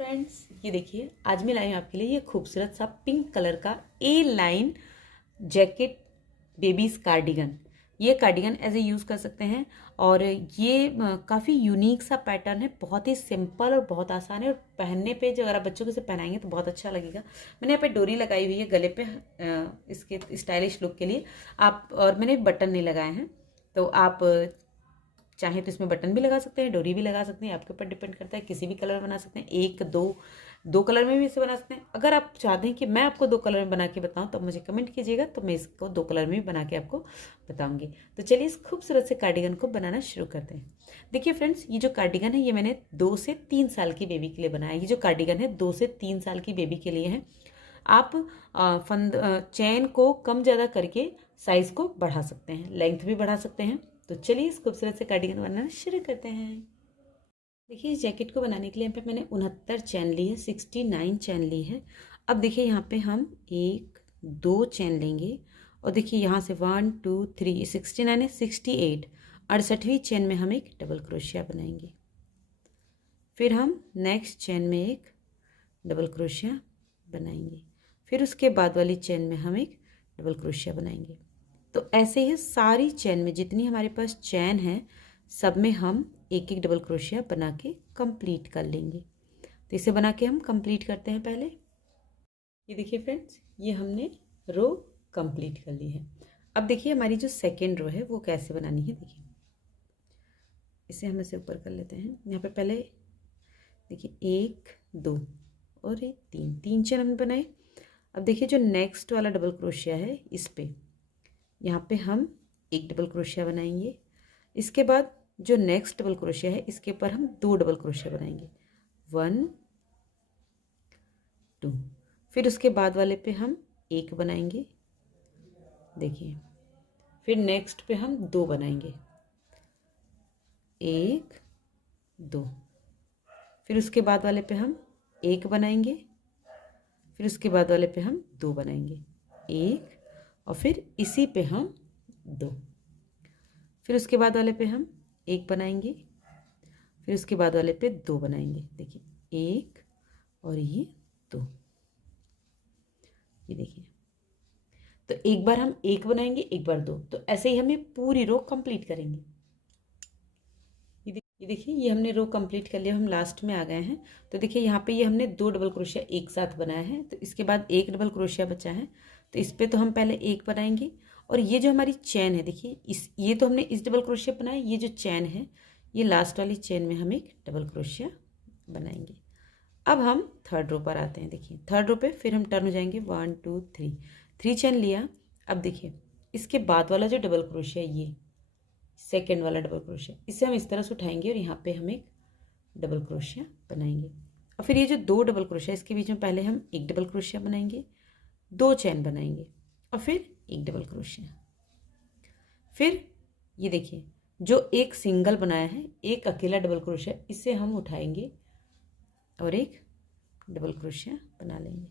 Friends, ये देखिए आज मैं लाई हूँ आपके लिए ये खूबसूरत सा पिंक कलर का ए लाइन जैकेट बेबीज कार्डिगन। ये कार्डिगन एज ए यूज़ कर सकते हैं और ये काफ़ी यूनिक सा पैटर्न है, बहुत ही सिंपल और बहुत आसान है और पहनने पे जो अगर आप बच्चों को इसे पहनाएंगे तो बहुत अच्छा लगेगा। मैंने यहाँ पे डोरी लगाई हुई है गले पे इसके स्टाइलिश लुक के लिए आप, और मैंने बटन नहीं लगाए हैं, तो आप चाहे तो इसमें बटन भी लगा सकते हैं, डोरी भी लगा सकते हैं, आपके ऊपर डिपेंड करता है। किसी भी कलर में बना सकते हैं, एक दो कलर में भी इसे बना सकते हैं। अगर आप चाहते हैं कि मैं आपको 2 कलर में बना के बताऊं तो मुझे कमेंट कीजिएगा, तो मैं इसको 2 कलर में भी बना के आपको बताऊंगी। तो चलिए इस खूबसूरत से कार्डिगन को बनाना शुरू करते हैं। देखिए फ्रेंड्स, ये जो कार्डिगन है ये मैंने 2 से 3 साल की बेबी के लिए बनाया है। ये जो कार्डिगन है 2 से 3 साल की बेबी के लिए है। आप चैन को कम ज़्यादा करके साइज़ को बढ़ा सकते हैं, लेंथ भी बढ़ा सकते हैं। तो चलिए इस खूबसूरत से कार्डिगन बनाना शुरू करते हैं। देखिए इस जैकेट को बनाने के लिए यहाँ पे मैंने 69 चैन ली है, 69 चैन ली है। अब देखिए यहाँ पे हम 1 2 चैन लेंगे और देखिए यहाँ से 1 2 3 69 है, 68 68वीं चैन में हम एक डबल क्रोशिया बनाएंगे। फिर हम नेक्स्ट चैन में एक डबल क्रोशिया बनाएंगे। फिर उसके बाद वाली चैन में हम एक डबल क्रोशिया बनाएंगे। तो ऐसे ही सारी चैन में जितनी हमारे पास चैन है सब में हम एक एक डबल क्रोशिया बना के कंप्लीट कर लेंगे। तो इसे बना के हम कंप्लीट करते हैं। पहले ये देखिए फ्रेंड्स, ये हमने रो कंप्लीट कर ली है। अब देखिए हमारी जो सेकेंड रो है वो कैसे बनानी है। देखिए इसे हम ऐसे ऊपर कर लेते हैं। यहाँ पे पहले देखिए 1 2 और ये 3 चैन हमने बनाए। अब देखिए जो नेक्स्ट वाला डबल क्रोशिया है इस पे यहाँ पे हम एक डबल क्रोशिया बनाएंगे। इसके बाद जो नेक्स्ट डबल क्रोशिया है इसके ऊपर हम 2 डबल क्रोशिया बनाएंगे, 1 2। फिर उसके बाद वाले पे हम 1 बनाएंगे, देखिए। फिर नेक्स्ट पे हम 2 बनाएंगे, 1 2। फिर उसके बाद वाले पे हम 1 बनाएंगे, फिर उसके बाद वाले पे हम 2 बनाएंगे, 1, और फिर इसी पे हम 2। फिर उसके बाद वाले पे हम 1 बनाएंगे, फिर उसके बाद वाले पे 2 बनाएंगे, देखिए 1 और ये 2। ये देखिए, तो एक बार हम 1 बनाएंगे, एक बार 2, तो ऐसे ही हम ये पूरी रो कंप्लीट करेंगे। ये देखिए ये हमने रो कंप्लीट कर लिया, हम लास्ट में आ गए हैं। तो देखिए यहाँ पे ये हमने 2 डबल क्रोशिया एक साथ बनाया है, तो इसके बाद 1 डबल क्रोशिया बचा है, तो इस पे तो हम पहले 1 बनाएंगे। और ये जो हमारी चैन है देखिए ये तो हमने इस डबल क्रोशिया बनाया, ये जो चैन है ये लास्ट वाली चैन में हम एक डबल क्रोशिया बनाएंगे। अब हम थर्ड रो पर आते हैं। देखिए थर्ड रो पे फिर हम टर्न हो जाएंगे, 1 2 3 चैन लिया। अब देखिए इसके बाद वाला जो डबल क्रोशिया ये सेकेंड वाला डबल क्रोशिया, इसे हम इस तरह से उठाएंगे और यहाँ पे हम एक डबल क्रोशिया बनाएंगे। और फिर ये जो 2 डबल क्रोशिया इसके बीच में पहले हम एक डबल क्रोशिया बनाएंगे, 2 चैन बनाएंगे और फिर एक डबल क्रोशिया। फिर ये देखिए जो एक सिंगल बनाया है, एक अकेला डबल क्रोशिया, इसे हम उठाएंगे और एक डबल क्रोशिया बना लेंगे।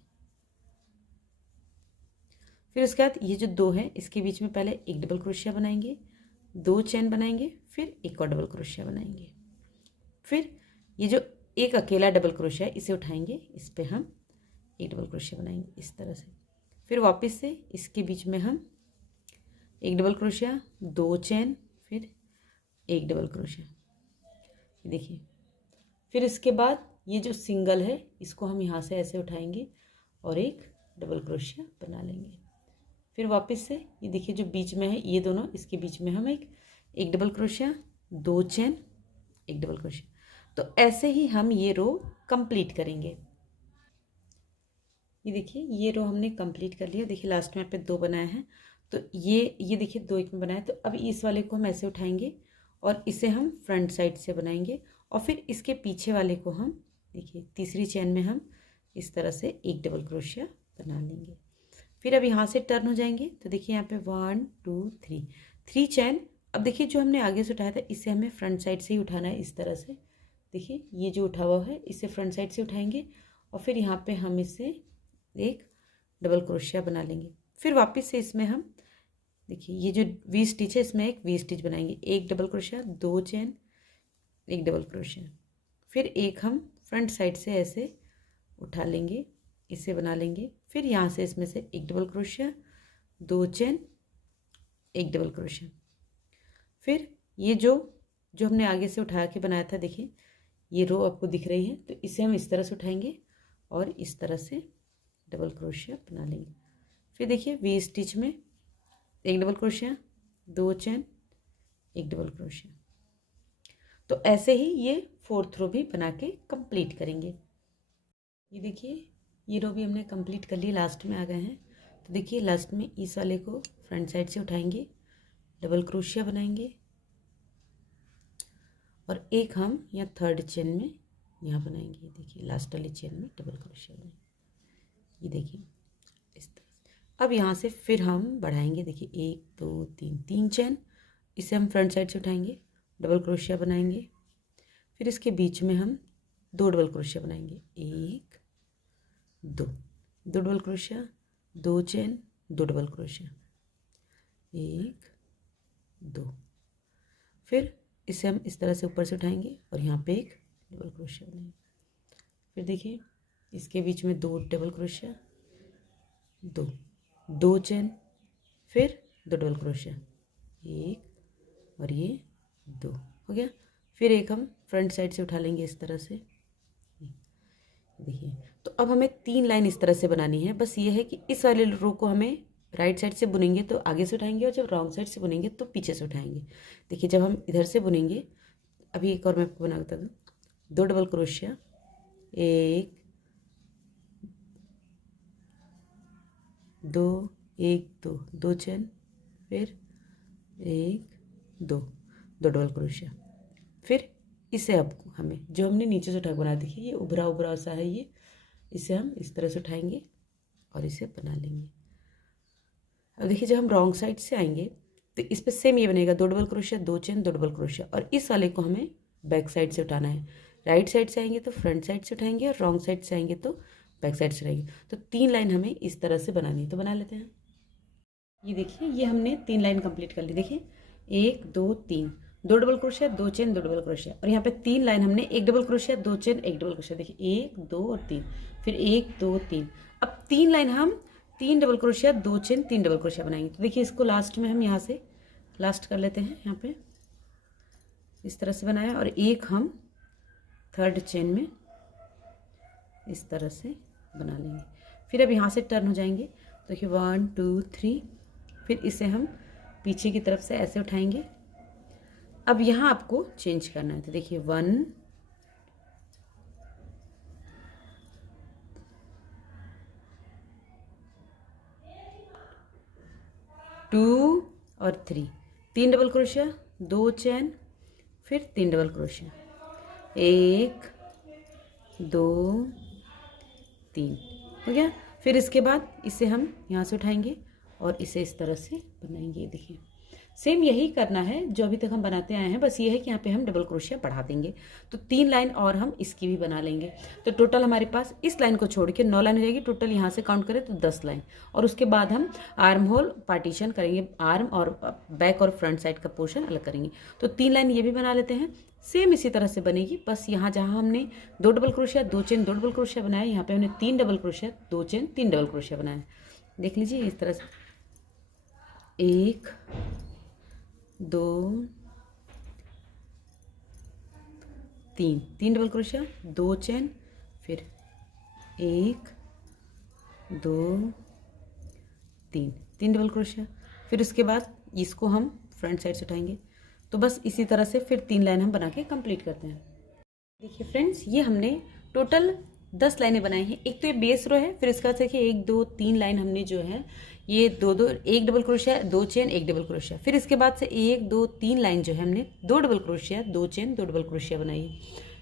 फिर उसके बाद ये जो 2 है इसके बीच में पहले एक डबल क्रोशिया बनाएंगे, 2 चैन बनाएंगे, फिर एक और डबल क्रोशिया बनाएंगे। फिर ये जो एक अकेला डबल क्रोशिया है इसे उठाएंगे, इस पे हम एक डबल क्रोशिया बनाएंगे इस तरह से। फिर वापस से इसके बीच में हम एक डबल क्रोशिया, 2 चैन, फिर एक डबल क्रोशिया, देखिए। फिर इसके बाद ये जो सिंगल है इसको हम यहाँ से ऐसे उठाएंगे और एक डबल क्रोशिया बना लेंगे। फिर वापस से ये देखिए जो बीच में है ये दोनों, इसके बीच में हम एक डबल क्रोशिया, 2 चैन, एक डबल क्रोशिया। तो ऐसे ही हम ये रो कंप्लीट करेंगे। ये देखिए ये रो हमने कंप्लीट कर लिया। देखिए लास्ट में यहाँ पे 2 बनाया है, तो ये देखिए 2 एक में बनाया। तो अब इस वाले को हम ऐसे उठाएंगे और इसे हम फ्रंट साइड से बनाएंगे और फिर इसके पीछे वाले को हम देखिए तीसरी चैन में हम इस तरह से एक डबल क्रोशिया बना लेंगे। फिर अब यहाँ से टर्न हो जाएंगे, तो देखिए यहाँ पे 1 2 3 चैन। अब देखिए जो हमने आगे से उठाया था इसे हमें फ्रंट साइड से ही उठाना है इस तरह से। देखिए ये जो उठा हुआ है इसे फ्रंट साइड से उठाएंगे और फिर यहाँ पे हम इसे एक डबल क्रोशिया बना लेंगे। फिर वापस से इसमें हम देखिए ये जो वी स्टिच है इसमें एक वी स्टिच बनाएंगे, एक डबल क्रोशिया, 2 चैन, एक डबल क्रोशिया। फिर एक हम फ्रंट साइड से ऐसे उठा लेंगे, इसे बना लेंगे। फिर यहाँ से इसमें से एक डबल क्रोशिया, 2 चेन, एक डबल क्रोशिया। फिर ये जो हमने आगे से उठा के बनाया था, देखिए ये रो आपको दिख रही है, तो इसे हम इस तरह से उठाएंगे और इस तरह से डबल क्रोशिया बना लेंगे। फिर देखिए वी स्टिच में एक डबल क्रोशिया, 2 चेन, एक डबल क्रोशिया। तो ऐसे ही ये 4th रो भी बना के कंप्लीट करेंगे। ये देखिए ये रो भी हमने कंप्लीट कर ली, लास्ट में आ गए हैं। तो देखिए लास्ट में इस वाले को फ्रंट साइड से उठाएंगे, डबल क्रोशिया बनाएंगे और एक हम यहाँ 3rd चेन में यहाँ बनाएंगे। देखिए लास्ट वाली चेन में डबल क्रोशिया बनाएंगे। ये देखिए इस तरह से। अब यहाँ से फिर हम बढ़ाएंगे, देखिए 1 2 3 3 चेन, इसे हम फ्रंट साइड से उठाएंगे, डबल क्रोशिया बनाएंगे। फिर इसके बीच में हम 2 डबल क्रोशिया बनाएंगे, 1 2 double crochet, 2 chain, 2 double crochet, 1 2। फिर इसे हम इस तरह से ऊपर से उठाएंगे और यहाँ पे एक डबल क्रोशिया बनाएंगे। फिर देखिए इसके बीच में 2 डबल क्रोशिया, 2 चेन, फिर 2 डबल क्रोशिया, 1 और ये 2 हो गया। फिर एक हम फ्रंट साइड से उठा लेंगे इस तरह से। देखिए तो अब हमें 3 लाइन इस तरह से बनानी है। बस ये है कि इस वाले रो को हमें राइट साइड से बुनेंगे तो आगे से उठाएंगे और जब रॉन्ग साइड से बुनेंगे तो पीछे से उठाएंगे। देखिए जब हम इधर से बुनेंगे, अभी एक और मैं आपको बना बता दूँ, 2 डबल क्रोशिया, 1 2 1 2 2 चेन, फिर 1 2 डबल क्रोशिया। फिर इसे अब हमें जो हमने नीचे से उठा बना, देखिए ये उभरा उभरा सा है ये, इसे हम इस तरह से उठाएंगे और इसे बना लेंगे। अब देखिए जब हम रॉन्ग साइड से आएंगे तो इस पर सेम ये बनेगा, 2 double crochet, 2 chain, 2 double crochet. और इस वाले को हमें बैक साइड से उठाना है। राइट साइड से आएंगे तो फ्रंट साइड से उठाएंगे और रॉन्ग साइड से आएंगे तो बैक साइड से उठाएंगे। तो 3 लाइन हमें इस तरह से बनानी है, तो बना लेते हैं। ये देखिए ये हमने 3 लाइन कंप्लीट कर ली। देखिए 1 2 3, 2 double crochet, 2 chain, 2 double crochet. और यहाँ पे 3 लाइन हमने 1 double crochet, 2 chain, 1 double crochet. देखिए 1 2 और 3, फिर 1 2 3। अब 3 लाइन हम 3 double crochet, 2 chain, 3 double crochet बनाएंगे। तो देखिए इसको लास्ट में हम यहाँ से लास्ट कर लेते हैं, यहाँ पे इस तरह से बनाया और एक हम 3rd चेन में इस तरह से बना लेंगे। फिर अब यहाँ से टर्न हो जाएंगे, तो देखिए 1 2 3। फिर इसे हम पीछे की तरफ से ऐसे उठाएंगे। अब यहाँ आपको चेंज करना है, तो देखिए 1 2 और 3, 3 डबल क्रोशिया, 2 चेन, फिर 3 डबल क्रोशिया, 1 2 3 हो गया। फिर इसके बाद इसे हम यहाँ से उठाएंगे और इसे इस तरह से बनाएंगे। देखिए सेम यही करना है जो अभी तक हम बनाते आए हैं, बस ये है कि यहाँ पे हम डबल क्रोशिया बढ़ा देंगे। तो 3 लाइन और हम इसकी भी बना लेंगे। तो टोटल हमारे पास इस लाइन को छोड़ के 9 लाइन हो जाएगी। टोटल यहाँ से काउंट करें तो 10 लाइन। और उसके बाद हम आर्म होल पार्टीशन करेंगे, आर्म और बैक और फ्रंट साइड का पोर्शन अलग करेंगे। तो 3 लाइन ये भी बना लेते हैं। सेम इसी तरह से बनेगी, बस यहाँ जहाँ हमने 2 double crochet, 2 chain, 2 double crochet बनाया, यहाँ पे हमने 3 double crochet, 2 chain, 3 double crochet बनाया। देख लीजिए इस तरह से 1 2 3, 3 डबल क्रोशिया, 2 चेन, फिर 1 2 3, 3 डबल क्रोशिया। फिर उसके बाद इसको हम फ्रंट साइड से उठाएंगे। तो बस इसी तरह से फिर 3 लाइन हम बना के कंप्लीट करते हैं। देखिए फ्रेंड्स ये हमने टोटल 10 लाइनें बनाई हैं। एक तो ये बेस रो है, फिर इसके बाद देखिए 1 2 3 लाइन हमने जो है ये 2 2 1 double crochet, 2 chain, 1 double crochet. फिर इसके बाद से 1 2 3 लाइन जो है हमने 2 double crochet, 2 chain, 2 double crochet बनाई है।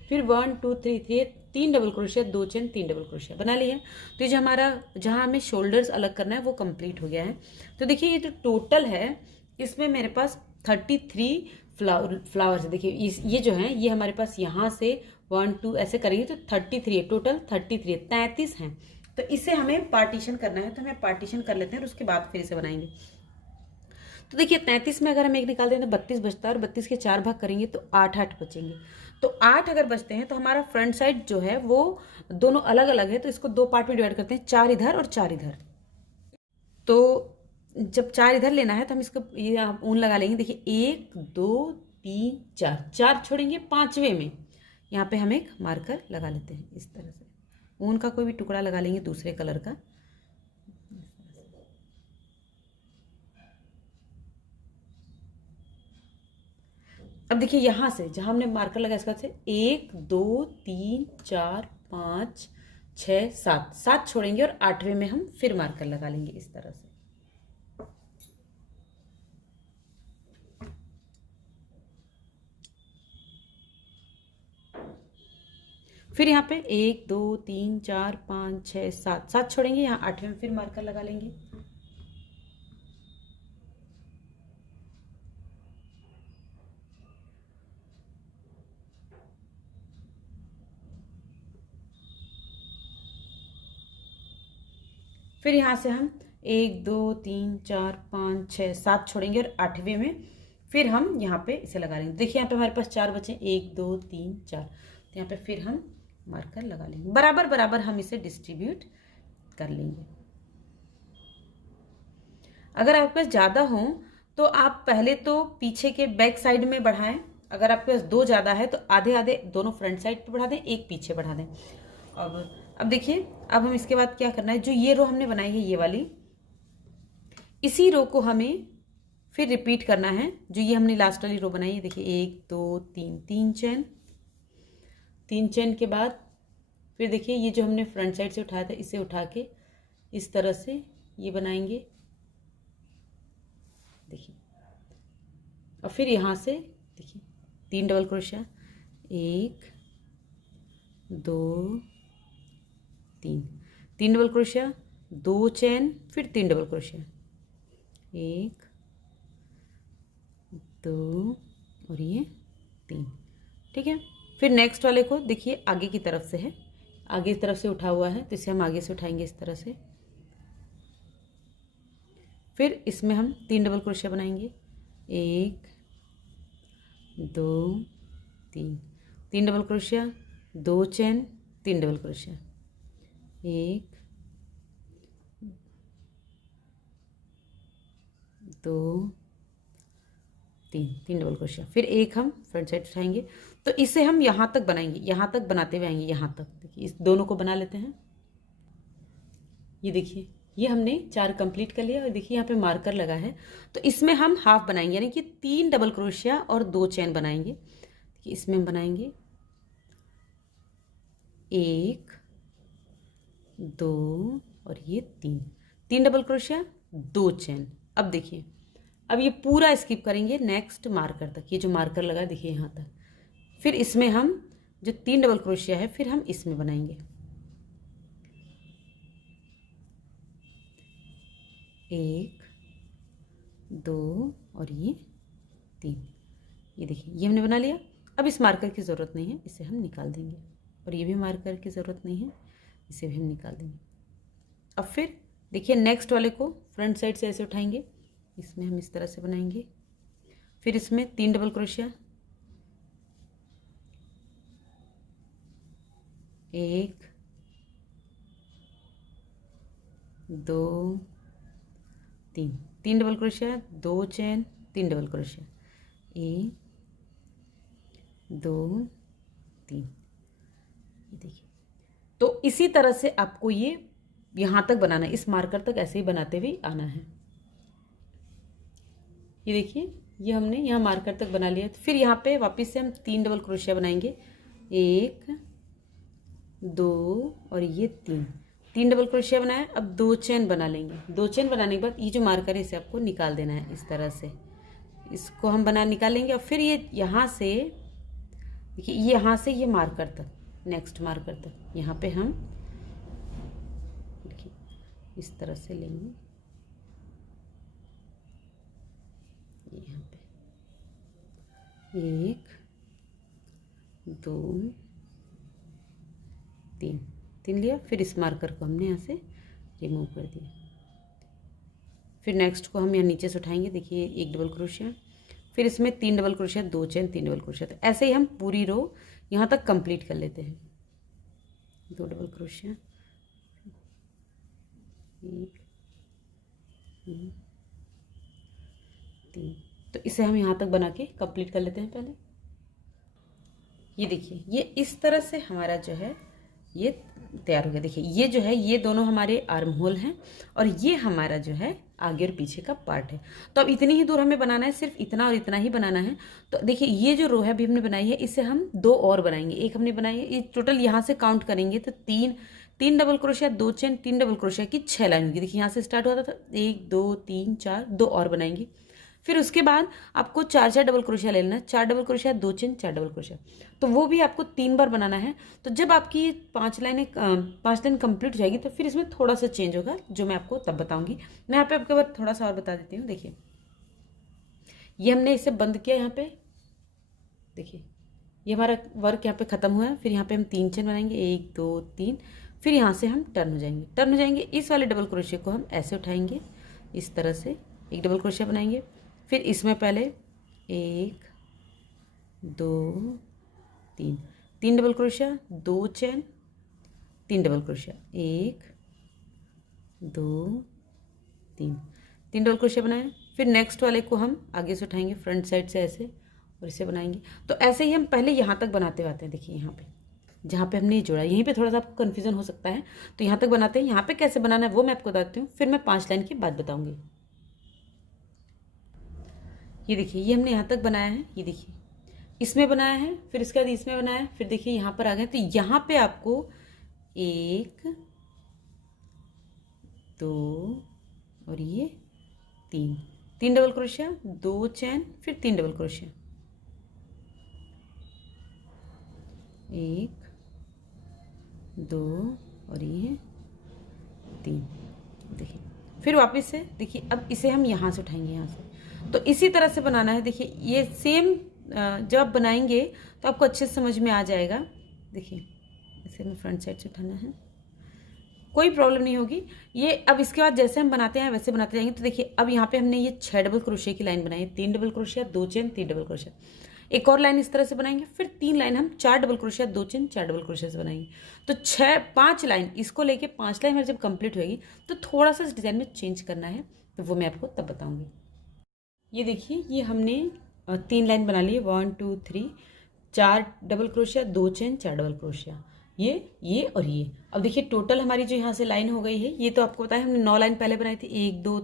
फिर 1 2 3 3 double crochet, 2 chain, 3 double crochet बना ली है। तो ये जो हमारा जहाँ हमें शोल्डर्स अलग करना है वो कंप्लीट हो गया है। तो देखिए ये जो टोटल है इसमें मेरे पास 33 फ्लावर्स है। देखिए ये जो है ये हमारे पास यहाँ से 1 2 ऐसे करेंगे तो 33 है, टोटल 33 है, 33 हैं। तो इसे हमें पार्टीशन करना है, तो हमें पार्टीशन कर लेते हैं और उसके बाद फिर इसे बनाएंगे। तो देखिए 33 में अगर हम एक निकाल दें तो 32 बचता है और 32 के 4 भाग करेंगे तो 8 8 बचेंगे। तो 8 अगर बचते हैं तो हमारा फ्रंट साइड जो है वो दोनों अलग अलग है, तो इसको 2 पार्ट में डिवाइड करते हैं, 4 इधर और 4 इधर। तो जब 4 इधर लेना है तो हम इसको ये ऊन लगा लेंगे। देखिए 1 2 3 4, 4 छोड़ेंगे, 5वें में यहाँ पे हम एक मार्कर लगा लेते हैं इस तरह से। ऊन का कोई भी टुकड़ा लगा लेंगे दूसरे कलर का। अब देखिए यहाँ से जहाँ हमने मार्कर लगाया इसका से 1 2 3 4 5 6 7, 7 छोड़ेंगे और 8वें में हम फिर मार्कर लगा लेंगे इस तरह से। फिर यहाँ पे 1 2 3 4 5 6 7, 7 छोड़ेंगे, यहाँ 8वें में फिर मार्कर लगा लेंगे। फिर यहाँ से हम 1 2 3 4 5 6 7 छोड़ेंगे और 8वें में फिर हम यहाँ पे इसे लगा लेंगे। देखिए यहाँ पे हमारे पास 4 बचे, 1 2 3 4, तो यहाँ पे फिर हम मार्कर लगा लेंगे। बराबर बराबर हम इसे डिस्ट्रीब्यूट कर लेंगे। अगर आपके पास ज़्यादा हो तो आप पहले तो पीछे के बैक साइड में बढ़ाएं। अगर आपके पास 2 ज़्यादा है तो आधे आधे दोनों फ्रंट साइड पे बढ़ा दें, एक पीछे बढ़ा दें। अब देखिए, अब हम इसके बाद क्या करना है, जो ये रो हमने बनाई है ये वाली, इसी रो को हमें फिर रिपीट करना है। जो ये हमने लास्ट वाली रो बनाई है, देखिए 1 2 3, 3 चेन, 3 चेन के बाद फिर देखिए ये जो हमने फ्रंट साइड से उठाया था इसे उठा के इस तरह से ये बनाएंगे। देखिए, और फिर यहाँ से देखिए 3 double crochet, 1 2 3, 3 double crochet, 2 chain, फिर 3 डबल क्रोशिया, 1 2 और ये 3। ठीक है, फिर नेक्स्ट वाले को देखिए आगे की तरफ से है, आगे की तरफ से उठा हुआ है, तो इसे हम आगे से उठाएंगे इस तरह से। फिर इसमें हम 3 डबल क्रोशिया बनाएंगे, 1 2 3, 3 double crochet, 2 chain, 3 double crochet, 1 2 3, 3 double crochet, फिर एक हम फ्रंट साइड उठाएंगे। तो इसे हम यहाँ तक बनाएंगे, यहाँ तक बनाते हुए आएंगे, यहाँ तक। देखिए इस दोनों को बना लेते हैं। ये देखिए ये हमने 4 कंप्लीट कर लिया और देखिए यहाँ पे मार्कर लगा है, तो इसमें हम हाफ बनाएंगे, यानी कि 3 डबल क्रोशिया और 2 चेन बनाएंगे। देखिए इसमें हम बनाएंगे 1 2 और ये 3, 3 डबल क्रोशिया, 2 चेन। अब देखिए, अब ये पूरा स्किप करेंगे नेक्स्ट मार्कर तक, ये जो मार्कर लगा है देखिए यहाँ तक। फिर इसमें हम जो 3 डबल क्रोशिया है फिर हम इसमें बनाएंगे, 1 2 और ये 3। ये देखिए ये हमने बना लिया। अब इस मार्कर की ज़रूरत नहीं है, इसे हम निकाल देंगे, और ये भी मार्कर की ज़रूरत नहीं है, इसे भी हम निकाल देंगे। अब फिर देखिए नेक्स्ट वाले को फ्रंट साइड से ऐसे उठाएंगे, इसमें हम इस तरह से बनाएंगे। फिर इसमें 3 double crochet, 1 2 3, 3 double crochet, 2 chain, 3 double crochet, 1 2 3। ये देखिए, तो इसी तरह से आपको ये यहाँ तक बनाना है, इस मार्कर तक ऐसे ही बनाते हुए आना है। ये देखिए ये हमने यहाँ मार्कर तक बना लिया। तो फिर यहाँ पे वापस से हम 3 डबल क्रोशिया बनाएंगे, 1 2 और ये 3, 3 डबल क्रोशिया बनाया। अब 2 चेन बना लेंगे। 2 चेन बनाने के बाद ये जो मार्कर है इसे आपको निकाल देना है इस तरह से, इसको हम निकाल लेंगे। और फिर ये यहाँ से देखिए, ये यहाँ से ये मार्कर तक, नेक्स्ट मार्कर तक, यहाँ पे हम देखिए इस तरह से लेंगे, यहाँ पे 1 2 3, 3 लिया। फिर इस मार्कर को हमने यहाँ से रिमूव कर दिया। फिर नेक्स्ट को हम यहाँ नीचे से उठाएंगे, देखिए 1 डबल क्रोशिया, फिर इसमें 3 double crochet, 2 chain, 3 double crochet. तो ऐसे ही हम पूरी रो यहाँ तक कंप्लीट कर लेते हैं। 2 डबल क्रोशिया, 1 2 3। तो इसे हम यहाँ तक बना के कंप्लीट कर लेते हैं पहले। ये देखिए, ये इस तरह से हमारा जो है ये तैयार हो गया। देखिए ये जो है ये दोनों हमारे आर्म होल हैं और ये हमारा जो है आगे और पीछे का पार्ट है। तो अब इतनी ही दूर हमें बनाना है, सिर्फ इतना और इतना ही बनाना है। तो देखिए ये जो रो है अभी हमने बनाई है, इससे हम 2 और बनाएंगे। एक हमने बनाई है, ये टोटल यहाँ से काउंट करेंगे तो 3 double crochet, 2 chain, 3 double crochet की 6 लाइन होगी। देखिए यहाँ से स्टार्ट हुआ था 1 2 3 4, 2 और बनाएंगे। फिर उसके बाद आपको 4 डबल क्रोशिया ले लेना है। 4 double crochet, 2 chain, 4 double crochet. तो वो भी आपको 3 बार बनाना है। तो जब आपकी 5 लाइन कंप्लीट हो जाएगी तो फिर इसमें थोड़ा सा चेंज होगा, जो मैं आपको तब बताऊंगी। मैं यहाँ पे आपके बाद थोड़ा सा और बता देती हूँ। देखिए ये हमने इसे बंद किया यहाँ पे। देखिए ये हमारा वर्क यहाँ पे खत्म हुआ है। फिर यहाँ पे हम 3 चेन बनाएंगे, 1 2 3। फिर यहाँ से हम टर्न हो जाएंगे। इस वाले डबल क्रोशिया को हम ऐसे उठाएंगे, इस तरह से एक डबल क्रोशिया बनाएंगे। फिर इसमें पहले 1 2 3 double crochet, 2 chain, 3 double crochet, 1 2 3 double crochet बनाए। फिर नेक्स्ट वाले को हम आगे से उठाएंगे फ्रंट साइड से ऐसे और इसे बनाएंगे। तो ऐसे ही हम पहले यहाँ तक बनाते आते हैं। देखिए यहाँ पे जहाँ पे हमने जोड़ा, यहीं पे थोड़ा सा आपको कन्फ्यूजन हो सकता है, तो यहाँ तक बनाते हैं। यहाँ पे कैसे बनाना है वो मैं आपको बताती हूँ, फिर मैं 5 लाइन के बाद बताऊँगी। ये देखिए ये हमने यहाँ तक बनाया है। ये देखिए इसमें बनाया है, फिर इसके बाद इसमें बनाया है, फिर देखिए यहाँ पर आ गए। तो यहाँ पे आपको 1 2 और ये 3 डबल क्रोशिया, 2 चैन, फिर 3 डबल क्रोशिया, 1 2 और ये 3। देखिए फिर वापस से देखिए, अब इसे हम यहाँ से उठाएंगे, यहाँ से। तो इसी तरह से बनाना है। देखिए ये सेम जब आप बनाएंगे तो आपको अच्छे से समझ में आ जाएगा। देखिए इसे हमें फ्रंट साइड से उठाना है, कोई प्रॉब्लम नहीं होगी। ये अब इसके बाद जैसे हम बनाते हैं वैसे बनाते जाएंगे। तो देखिए अब यहाँ पे हमने ये 6 डबल क्रोशिया की लाइन बनाई है। 3 double crochet, 2 chain, 3 double crochet. एक और लाइन इस तरह से बनाएंगे। फिर 3 लाइन हम 4 double crochet, 2 chain, 4 double crochet से बनाएंगे। तो 5 लाइन इसको लेके 5 लाइन हमारी जब कंप्लीट होगी तो थोड़ा सा इस डिज़ाइन में चेंज करना है, तो वो मैं आपको तब बताऊँगी। ये देखिए ये हमने 3 लाइन बना ली है, 1 2 3, 4 double crochet, 2 chain, 4 double crochet, ये और ये। अब देखिए टोटल हमारी जो यहाँ से लाइन हो गई है, ये तो आपको पता है हमने 9 लाइन पहले बनाई थी। 1 2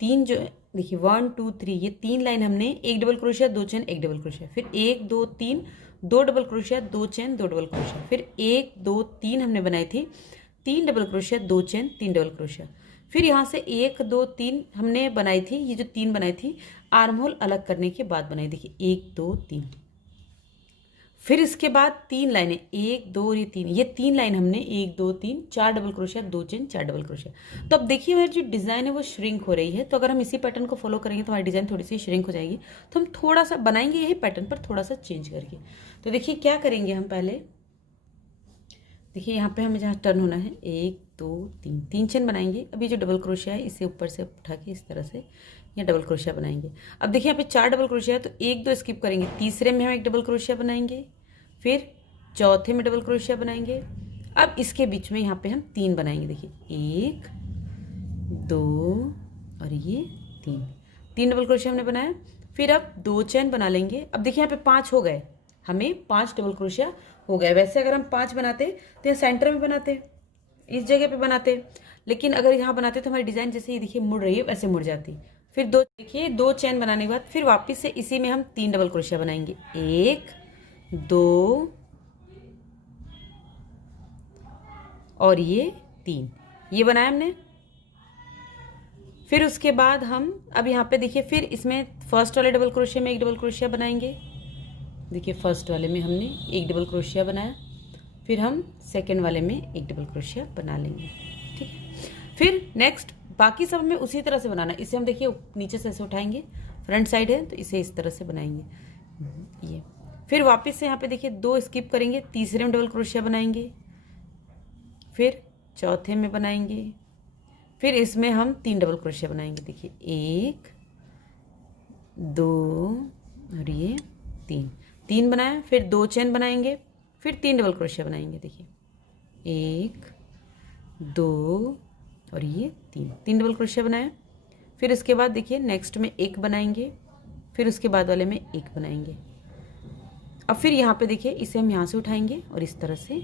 3 जो देखिए 1 2 3, ये 3 लाइन हमने 1 double crochet, 2 chain, 1 double crochet, फिर 1 2 3, 2 double crochet, 2 chain, 2 double crochet, फिर 1 2 3 हमने बनाई थी 3 double crochet, 2 chain, 3 double crochet. फिर यहाँ से 1 2 3 हमने बनाई थी, ये जो 3 बनाई थी आर्म होल अलग करने के बाद बनाई। देखिए 1 2 3। फिर इसके बाद 3 लाइनें 1 2 और ये 3, ये 3 लाइन हमने 1 2 3, 4 double crochet, 2 chain, 4 double crochet. तो अब देखिए हमारी जो डिज़ाइन है वो श्रिंक हो रही है। तो अगर हम इसी पैटर्न को फॉलो करेंगे तो हमारी डिज़ाइन थोड़ी सी श्रिंक हो जाएगी। तो हम थोड़ा सा बनाएंगे यही पैटर्न पर थोड़ा सा चेंज करके। तो देखिए क्या करेंगे हम पहले, देखिए यहाँ पे हमें जहाँ टर्न होना है 1 2 3 चेन बनाएंगे। अभी जो डबल क्रोशिया है इसे ऊपर से उठा के इस तरह से यहाँ डबल क्रोशिया बनाएंगे। अब देखिए यहाँ पे 4 डबल क्रोशिया है तो 1 2 स्किप करेंगे, तीसरे में हम एक डबल क्रोशिया बनाएंगे, फिर चौथे में डबल क्रोशिया बनाएंगे। अब इसके बीच में यहाँ पे हम 3 बनाएंगे। देखिए 1 2 और ये 3 डबल क्रोशिया हमने बनाया। फिर अब 2 चैन बना लेंगे। अब देखिए यहाँ पे 5 हो गए, हमें 5 डबल क्रोशिया हो गए। वैसे अगर हम 5 बनाते तो यहाँ सेंटर में बनाते, इस जगह पे बनाते, लेकिन अगर यहाँ बनाते तो हमारी डिज़ाइन जैसे ये देखिए मुड़ रही है वैसे मुड़ जाती। फिर देखिए 2 चैन बनाने के बाद फिर वापस से इसी में हम 3 डबल क्रोशिया बनाएंगे, 1 2 और ये 3, ये बनाया हमने। फिर उसके बाद हम अब यहाँ पे देखिए फिर इसमें फर्स्ट वाले डबल क्रोशिया में एक डबल क्रोशिया बनाएंगे। देखिए फर्स्ट वाले में हमने एक डबल क्रोशिया बनाया, फिर हम सेकंड वाले में एक डबल क्रोशिया बना लेंगे। ठीक है, फिर नेक्स्ट बाकी सब हमें उसी तरह से बनाना है। इसे हम देखिए नीचे से ऐसे उठाएंगे, फ्रंट साइड है तो इसे इस तरह से बनाएंगे ये। फिर वापस से यहाँ पे देखिए 2 स्किप करेंगे, तीसरे में डबल क्रोशिया बनाएंगे, फिर चौथे में बनाएंगे, फिर इसमें हम 3 डबल क्रोशिया बनाएंगे। देखिए 1 2 और ये 3, 3 बनाया, फिर 2 चेन बनाएंगे, फिर 3 डबल क्रोशिया बनाएंगे। देखिए 1 2 और ये 3, 3 डबल क्रोशिया बनाया। फिर इसके बाद देखिए नेक्स्ट में 1 बनाएंगे, फिर उसके बाद वाले में 1 बनाएंगे। अब फिर यहाँ पे देखिए इसे हम यहाँ से उठाएंगे और इस तरह से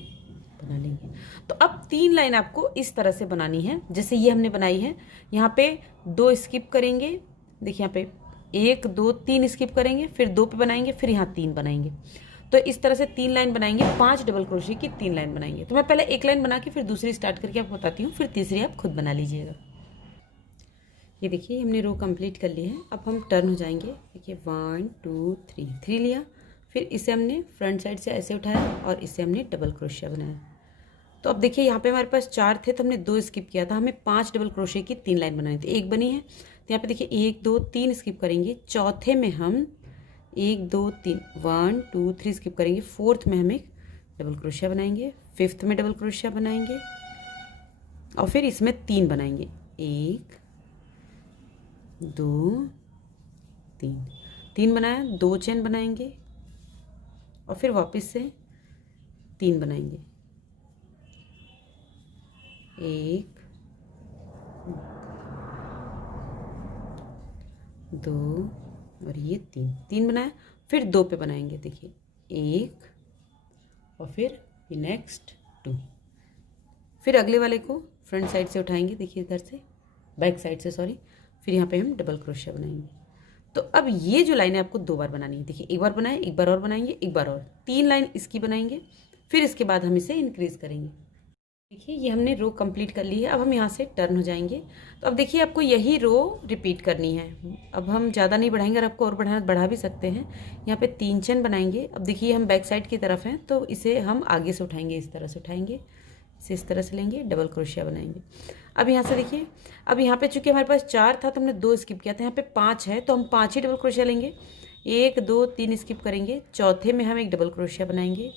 बना लेंगे। तो अब 3 लाइन आपको इस तरह से बनानी है जैसे ये हमने बनाई है। यहाँ पे 2 स्किप करेंगे, देखिए यहाँ पे 1 2 3 स्किप करेंगे, फिर 2 पे बनाएंगे, फिर यहाँ 3 बनाएंगे। तो इस तरह से 3 लाइन बनाएंगे, 5 डबल क्रोशिया की 3 लाइन बनाएंगे। तो मैं पहले 1 लाइन बना के फिर दूसरी स्टार्ट करके आपको बताती हूँ, फिर तीसरी आप खुद बना लीजिएगा। ये देखिए हमने रो कंप्लीट कर ली है। अब हम टर्न हो जाएंगे। देखिए 1 2 3 लिया, फिर इसे हमने फ्रंट साइड से ऐसे उठाया और इसे हमने डबल क्रोशिया बनाया। तो अब देखिए यहाँ पे हमारे पास 4 थे तो हमने 2 स्किप किया था, हमें 5 डबल क्रोशिया की 3 लाइन बनानी थी, 1 बनी है। तो यहाँ पे देखिए 1 2 3 स्किप करेंगे, चौथे में हम 1 2 3 1 2 3 स्किप करेंगे, फोर्थ में हम एक डबल क्रोशिया बनाएंगे, फिफ्थ में डबल क्रोशिया बनाएंगे और फिर इसमें 3 बनाएंगे, 1 2 3 बनाया, 2 चेन बनाएंगे और फिर वापस से 3 बनाएंगे, 1 2 और ये 3 बनाया, फिर 2 पे बनाएंगे। देखिए 1 और फिर नेक्स्ट 2, फिर अगले वाले को फ्रंट साइड से उठाएंगे, देखिए इधर से बैक साइड से सॉरी, फिर यहाँ पे हम डबल क्रोशिया बनाएंगे। तो अब ये जो लाइन है आपको 2 बार बनानी है। देखिए एक बार बनाए, एक बार और बनाएंगे, एक बार और, 3 लाइन इसकी बनाएंगे, फिर इसके बाद हम इसे इंक्रीज करेंगे। देखिए ये हमने रो कंप्लीट कर ली है। अब हम यहाँ से टर्न हो जाएंगे। तो अब देखिए आपको यही रो रिपीट करनी है। अब हम ज़्यादा नहीं बढ़ाएंगे, और आपको और बढ़ाना बढ़ा भी सकते हैं। यहाँ पे 3 चेन बनाएंगे। अब देखिए हम बैक साइड की तरफ हैं तो इसे हम आगे से उठाएंगे, इस तरह से उठाएंगे, इसे इस तरह से लेंगे, डबल क्रोशिया बनाएंगे। अब यहाँ से देखिए, अब यहाँ पे चूंकि हमारे पास 4 था तो हमने 2 स्किप किया था, यहाँ पे 5 है तो हम 5 ही डबल क्रोशिया लेंगे। 1 2 3 स्किप करेंगे, चौथे में हम एक डबल क्रोशिया बनाएंगे,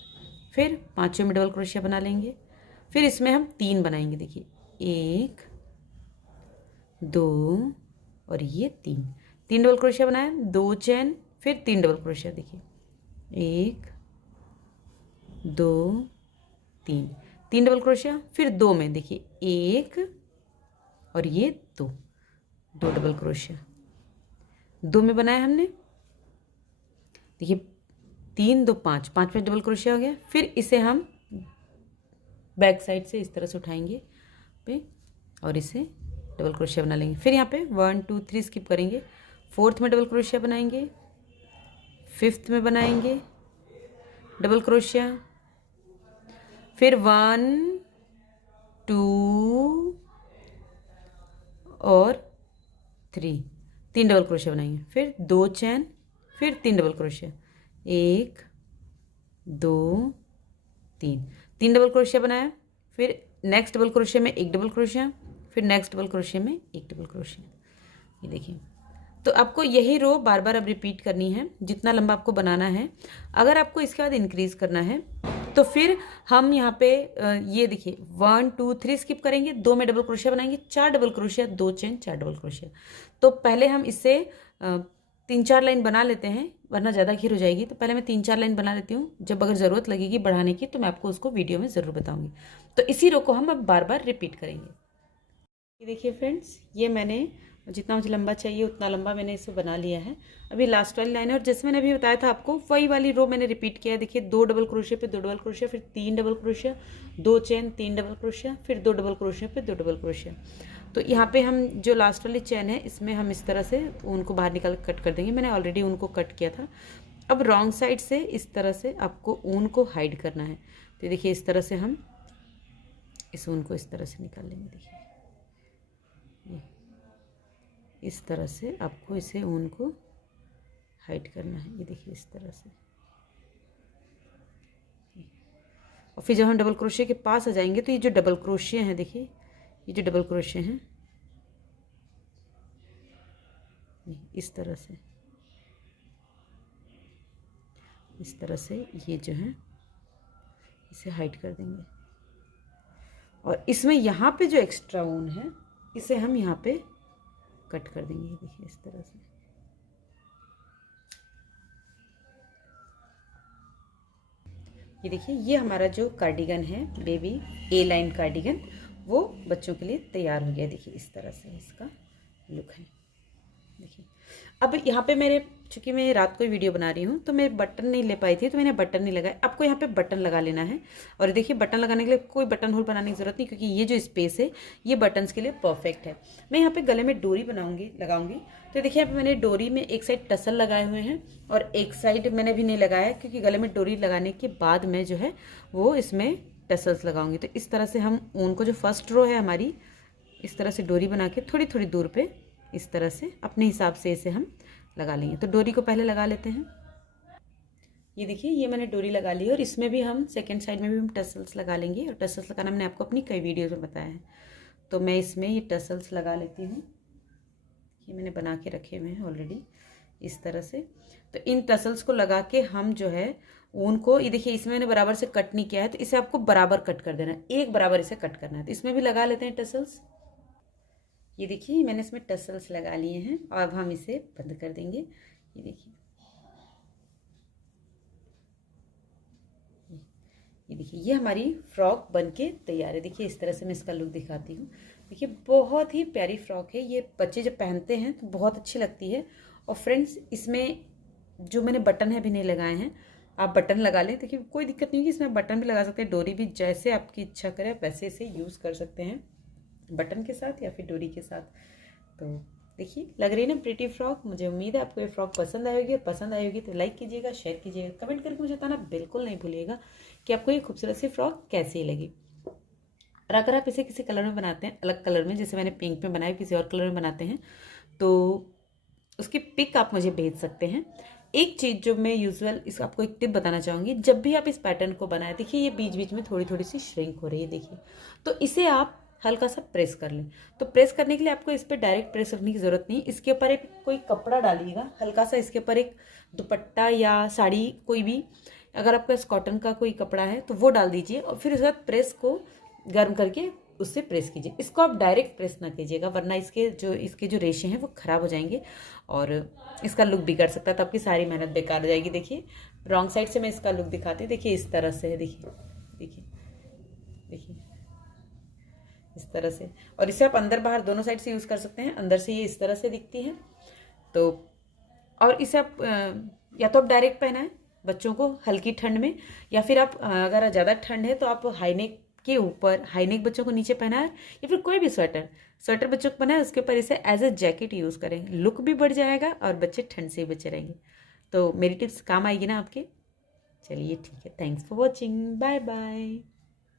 फिर पाँचवें में डबल क्रोशिया बना लेंगे, फिर इसमें हम 3 बनाएंगे। देखिए 1 2 और ये 3 डबल क्रोशिया बनाया, 2 चेन, फिर 3 डबल क्रोशिया। देखिए 1 2 3 डबल क्रोशिया, फिर 2 में देखिए 1 और ये 2 डबल क्रोशिया, 2 में बनाया हमने। देखिए 3 2 5 में डबल क्रोशिया हो गया। फिर इसे हम बैक साइड से इस तरह से उठाएंगे पे और इसे डबल क्रोशिया बना लेंगे। फिर यहाँ पे 1 2 3 स्किप करेंगे, फोर्थ में डबल क्रोशिया बनाएंगे, फिफ्थ में बनाएंगे डबल क्रोशिया, फिर 1 2 और 3 डबल क्रोशिया बनाएंगे, फिर 2 चेन, फिर 3 डबल क्रोशिया, 1 2 3 डबल क्रोशिया बनाया, फिर नेक्स्ट डबल क्रोशिया में एक डबल क्रोशिया, फिर नेक्स्ट डबल क्रोशिया में एक डबल क्रोशिया। ये देखिए, तो आपको यही रो बार बार अब रिपीट करनी है, जितना लंबा आपको बनाना है। अगर आपको इसके बाद इंक्रीज करना है तो फिर हम यहाँ पे ये देखिए 1 2 3 स्किप करेंगे, 2 में डबल क्रोशिया बनाएंगे, 4 double crochet, 2 chain, 4 double crochet. तो पहले हम इससे 3-4 लाइन बना लेते हैं, वरना ज़्यादा घेर हो जाएगी। तो पहले मैं 3-4 लाइन बना लेती हूँ, जब अगर ज़रूरत लगेगी बढ़ाने की तो मैं आपको उसको वीडियो में ज़रूर बताऊँगी। तो इसी रो को हम अब बार बार रिपीट करेंगे। ये देखिए फ्रेंड्स, ये मैंने जितना मुझे लंबा चाहिए उतना लंबा मैंने इसे बना लिया है। अभी लास्ट वाली लाइन है, और जैसे मैंने अभी बताया था आपको वही वाली रो मैंने रिपीट किया है। देखिए 2 डबल क्रोशिया पे 2 डबल क्रोशिया, फिर 3 double crochet, 2 chain, 3 double crochet, फिर 2 डबल क्रोशिया पे 2 डबल क्रोशिया। तो यहाँ पे हम जो लास्ट वाली चेन है इसमें हम इस तरह से ऊन को बाहर निकाल कट कर देंगे। मैंने ऑलरेडी ऊन को कट किया था। अब रॉन्ग साइड से इस तरह से आपको ऊन को हाइड करना है। तो देखिए इस तरह से हम इस ऊन को इस तरह से निकाल लेंगे। देखिए इस तरह से आपको इसे ऊन को हाइड करना है। ये देखिए इस तरह से, और फिर जब हम डबल क्रोशिया के पास आ जाएंगे तो ये जो डबल क्रोशिया हैं, देखिए ये जो डबल क्रोशिया हैं इस तरह से, इस तरह से ये जो है इसे हाइड कर देंगे। और इसमें यहाँ पे जो एक्स्ट्रा ऊन है इसे हम यहाँ पे कट कर देंगे। देखिए इस तरह से, ये देखिए, ये हमारा जो कार्डिगन है बेबी ए लाइन कार्डिगन, वो बच्चों के लिए तैयार हो गया। देखिए इस तरह से इसका लुक है। देखिए अब यहाँ पे मेरे, चूंकि मैं रात को ही वीडियो बना रही हूँ तो मैं बटन नहीं ले पाई थी, तो मैंने बटन नहीं लगाया। आपको यहाँ पे बटन लगा लेना है। और देखिए बटन लगाने के लिए कोई बटन होल बनाने की जरूरत नहीं, क्योंकि ये जो स्पेस है ये बटन्स के लिए परफेक्ट है। मैं यहाँ पे गले में डोरी लगाऊंगी। तो देखिए यहाँ पे मैंने डोरी में एक साइड टसल लगाए हुए हैं और एक साइड मैंने भी नहीं लगाया, क्योंकि गले में डोरी लगाने के बाद मैं जो है वो इसमें टसल्स लगाऊंगी। तो इस तरह से हम ऊन को, जो फर्स्ट रो है हमारी, इस तरह से डोरी बना के थोड़ी थोड़ी दूर पे इस तरह से अपने हिसाब से इसे हम लगा लेंगे। तो डोरी को पहले लगा लेते हैं। ये देखिए, ये मैंने डोरी लगा ली और इसमें भी हम सेकंड साइड में भी हम टसल्स लगा लेंगे। और टसल्स लगाना मैंने आपको अपनी कई वीडियोज में बताया है। तो मैं इसमें ये टसल्स लगा लेती हूँ। ये मैंने बना के रखे हुए हैं ऑलरेडी इस तरह से। तो इन टसल्स को लगा के हम जो है ऊन को, ये देखिए इसमें मैंने बराबर से कट नहीं किया है, तो इसे आपको बराबर कट कर देना है, एक बराबर इसे कट करना है। तो इसमें भी लगा लेते हैं टसल्स। ये देखिए मैंने इसमें टसल्स लगा लिए हैं और अब हम इसे बंद कर देंगे। ये देखिए, ये देखिए, ये हमारी फ्रॉक बनके तैयार है। देखिए इस तरह से मैं इसका लुक दिखाती हूँ। देखिए बहुत ही प्यारी फ्रॉक है। ये बच्चे जब पहनते हैं तो बहुत अच्छी लगती है। और फ्रेंड्स, इसमें जो मैंने बटन है भी नहीं लगाए हैं, आप बटन लगा लें। देखिए कोई दिक्कत नहीं होगी, इसमें बटन भी लगा सकते हैं, डोरी भी, जैसे आपकी इच्छा करे वैसे इसे यूज़ कर सकते हैं, बटन के साथ या फिर डोरी के साथ। तो देखिए लग रही है ना प्रीटी फ्रॉक। मुझे उम्मीद है आपको ये फ्रॉक पसंद आएगी। और पसंद आएगी तो लाइक कीजिएगा, शेयर कीजिएगा, कमेंट करके मुझे बताना बिल्कुल नहीं भूलिएगा कि आपको ये खूबसूरत सी फ्रॉक कैसी लगी। और अगर आप इसे किसी कलर में बनाते हैं, अलग कलर में, जैसे मैंने पिंक में बनाया, किसी और कलर में बनाते हैं, तो उसकी पिक आप मुझे भेज सकते हैं। एक चीज़ जो मैं यूजुअल इस आपको एक टिप बताना चाहूँगी, जब भी आप इस पैटर्न को बनाएं, देखिए ये बीच बीच में थोड़ी थोड़ी सी श्रिंक हो रही है, देखिए, तो इसे आप हल्का सा प्रेस कर लें। तो प्रेस करने के लिए आपको इस पर डायरेक्ट प्रेस रखने की ज़रूरत नहीं, इसके ऊपर एक कोई कपड़ा डालिएगा हल्का सा, इसके ऊपर एक दुपट्टा या साड़ी कोई भी, अगर आपके पास कॉटन का कोई कपड़ा है तो वो डाल दीजिए और फिर उसके बाद प्रेस को गर्म करके उससे प्रेस कीजिए। इसको आप डायरेक्ट प्रेस ना कीजिएगा, वरना इसके जो रेशे हैं वो खराब हो जाएंगे और इसका लुक बिगड़ सकता है, तो आपकी सारी मेहनत बेकार हो जाएगी। देखिए रॉन्ग साइड से मैं इसका लुक दिखाती हूँ। देखिए इस तरह से है, देखिए देखिए देखिए इस तरह से। और इसे आप अंदर बाहर दोनों साइड से यूज़ कर सकते हैं। अंदर से ये इस तरह से दिखती है, तो और इसे आप या तो आप डायरेक्ट पहनाएं बच्चों को हल्की ठंड में, या फिर आप अगर ज़्यादा ठंड है तो आप हाईनेक के ऊपर, हाईनेक बच्चों को नीचे पहनाए, या फिर कोई भी स्वेटर बच्चों को पहनाए, उसके ऊपर इसे एज ए जैकेट यूज़ करें, लुक भी बढ़ जाएगा और बच्चे ठंड से ही बचे रहेंगे। तो मेरी टिप्स काम आएगी ना आपके? चलिए ठीक है, thanks for watching, bye bye.